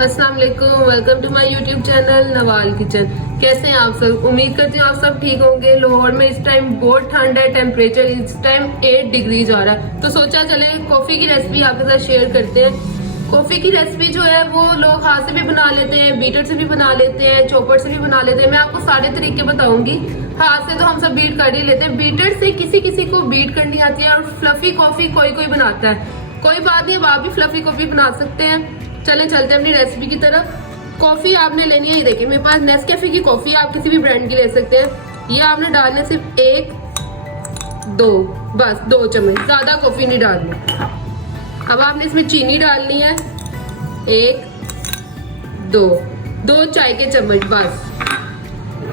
अस्सलाम वालेकुम, welcome to my YouTube channel Nawal kitchen. कैसे हैं आप सब? उम्मीद करती हूँ आप सब ठीक होंगे। लाहौर में इस टाइम बहुत ठंड है, टेम्परेचर इस टाइम 8 डिग्री जा रहा है। तो सोचा चले कॉफी की रेसिपी आपके साथ शेयर करते हैं। कॉफी की रेसिपी जो है वो लोग हाथ से भी बना लेते हैं, बीटर से भी बना लेते हैं, चॉपर से भी बना लेते हैं। मैं आपको सारे तरीके बताऊंगी। हाथ से तो हम सब बीट कर ही लेते हैं, बीटर से किसी किसी को बीट करनी आती है। और फ्लफी कॉफी कोई कोई बनाता है, कोई बात नहीं, आप भी फ्लफी कॉफी बना सकते हैं। चलें चलते हैं अपनी रेसिपी की तरफ। कॉफी आपने लेनी है, ये देखिए मेरे पास नेस्कैफे की कॉफी, आप किसी भी ब्रांड की ले सकते हैं। ये आपने डालने सिर्फ 1 2 बस 2 चम्मच, ज्यादा कॉफी नहीं डालनी। अब आपने इसमें चीनी डालनी है 1 2 चाय के चम्मच बस।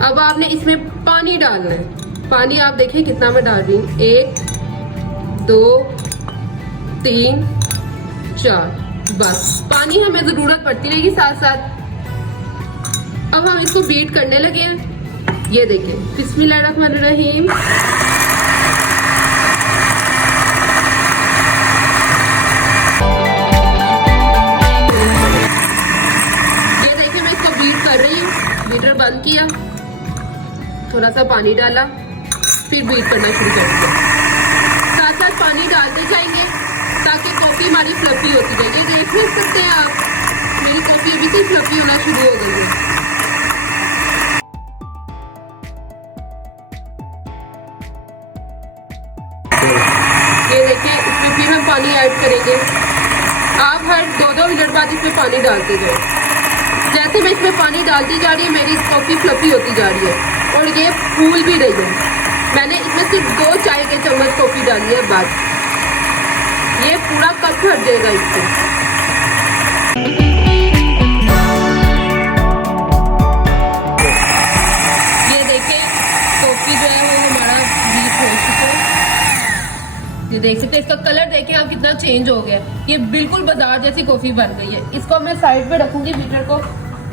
अब आपने इसमें पानी डालना है। पानी आप देखिए कितना मैं डाल रही हूँ, 1 2 3 4 बस। पानी हमें जरूरत पड़ती रहेगी साथ साथ। अब हम इसको बीट करने लगे हैं। ये देखिए बिस्मिल्लाहिर्रहमानिर्रहीम। ये देखिए मैं इसको बीट कर रही हूँ। बीटर बंद किया, थोड़ा सा पानी डाला, फिर बीट करना शुरू कर दिया। साथ साथ पानी डालते जाएंगे ताकि कॉफी हमारी फ्लफी होती जाएगी। देख सकते हैं आप, मेरी कॉफी अभी से फ्लफी होना शुरू हो गई है। ये देखिए इसमें फिर हम पानी ऐड करेंगे। आप हर 2-2 मिनट बाद इसमें पानी डालते जाए। जैसे मैं इसमें पानी डालती जा रही है मेरी कॉफी फ्लफी होती जा रही है और ये फूल भी रही है। मैंने इसमें सिर्फ 2 चाय के चम्मच कॉफी डाली है बस। ये पूरा कप भर जाएगा इससे। ये देखिए कॉफी जो है वो हमारा बीट हो चुका है। ये देख सकते हैं, इसका कलर देखें आप कितना चेंज हो गया। ये बिल्कुल बाजार जैसी कॉफी बन गई है। इसको मैं साइड पे रखूंगी बीटर को।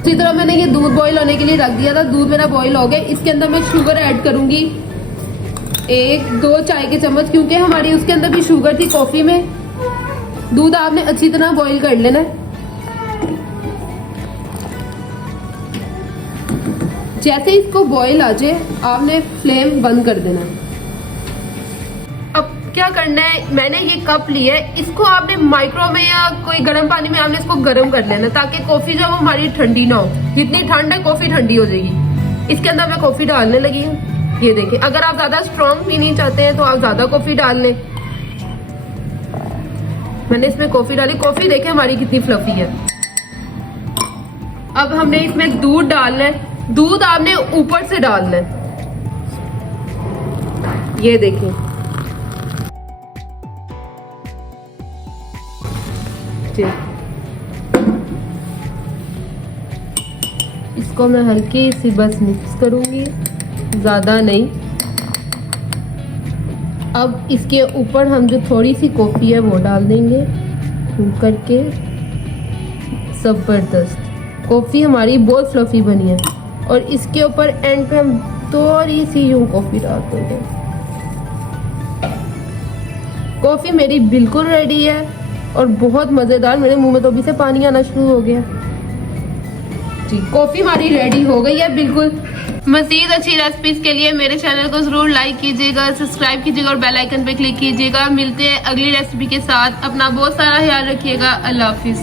इसी तरह मैंने ये दूध बॉईल होने के लिए रख दिया था। दूध मेरा बॉईल हो गया। इसके अंदर मैं शुगर ऐड करूंगी 1-2 चाय के चम्मच, क्योंकि हमारी उसके अंदर भी शुगर थी कॉफी में। दूध आपने अच्छी तरह बॉईल कर लेना है। जैसे इसको बॉईल आ जाए आपने फ्लेम बंद कर देना है। अब क्या करना है, मैंने ये कप लिया है, इसको आपने माइक्रो में या कोई गर्म पानी में आपने इसको गर्म कर लेना ताकि कॉफी जो हमारी ठंडी ना हो। जितनी ठंड है कॉफी ठंडी हो जाएगी। इसके अंदर मैं कॉफी डालने लगी हूँ। ये देखिए, अगर आप ज्यादा स्ट्रॉन्ग पीनी चाहते हैं तो आप ज्यादा कॉफी डाल लें। मैंने इसमें कॉफी डाली। कॉफी देखें हमारी कितनी फ्लफी है। अब हमने इसमें दूध डालना है। दूध आपने ऊपर से डालना है। ये देखें, इसको मैं हल्की सी बस मिक्स करूंगी, ज्यादा नहीं। अब इसके ऊपर हम जो थोड़ी सी कॉफी है वो डाल देंगे करके। जबरदस्त कॉफी हमारी बहुत फ्लफी बनी है। और इसके ऊपर एंड पे हम थोड़ी सी यूं कॉफी डाल देंगे। कॉफी मेरी बिल्कुल रेडी है और बहुत मजेदार। मेरे मुंह में तो अभी से पानी आना शुरू हो गया जी। कॉफी हमारी रेडी हो गई है बिल्कुल। मजीद अच्छी रेसिपीज के लिए मेरे चैनल को जरूर लाइक कीजिएगा, सब्सक्राइब कीजिएगा और बेल आइकन पे क्लिक कीजिएगा। मिलते हैं अगली रेसिपी के साथ। अपना बहुत सारा ख्याल रखिएगा। अल्लाह हाफिज।